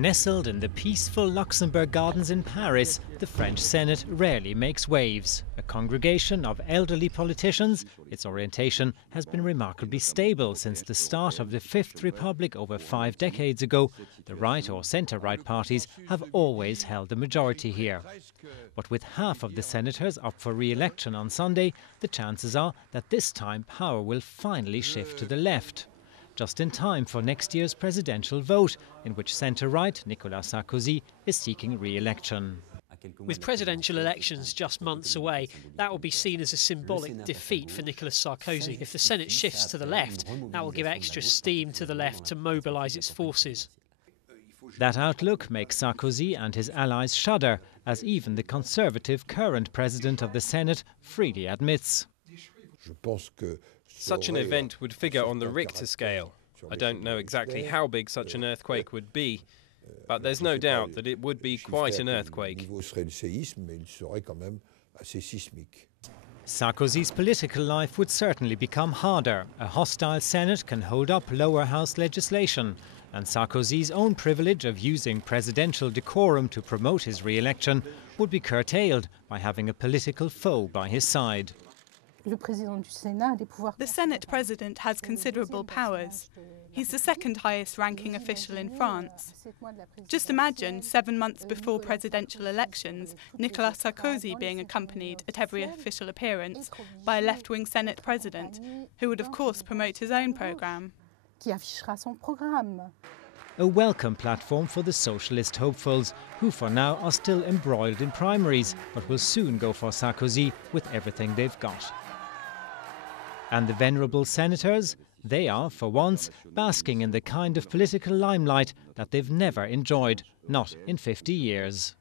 Nestled in the peaceful Luxembourg Gardens in Paris, the French Senate rarely makes waves. A congregation of elderly politicians, its orientation has been remarkably stable since the start of the Fifth Republic over 5 decades ago. The right or centre-right parties have always held the majority here. But with half of the senators up for re-election on Sunday, the chances are that this time power will finally shift to the left. Just in time for next year's presidential vote, in which centre-right Nicolas Sarkozy is seeking re-election. With presidential elections just months away, that will be seen as a symbolic defeat for Nicolas Sarkozy. If the Senate shifts to the left, that will give extra steam to the left to mobilise its forces. That outlook makes Sarkozy and his allies shudder, as even the conservative current president of the Senate freely admits. Such an event would figure on the Richter scale. I don't know exactly how big such an earthquake would be, but there's no doubt that it would be quite an earthquake. Sarkozy's political life would certainly become harder. A hostile Senate can hold up lower house legislation, and Sarkozy's own privilege of using presidential decorum to promote his re-election would be curtailed by having a political foe by his side. The Senate President has considerable powers. He's the second highest ranking official in France. Just imagine 7 months before presidential elections, Nicolas Sarkozy being accompanied at every official appearance by a left-wing Senate President, who would of course promote his own programme. A welcome platform for the socialist hopefuls, who for now are still embroiled in primaries, but will soon go for Sarkozy with everything they've got. And the venerable senators, they are, for once, basking in the kind of political limelight that they've never enjoyed, not in 50 years.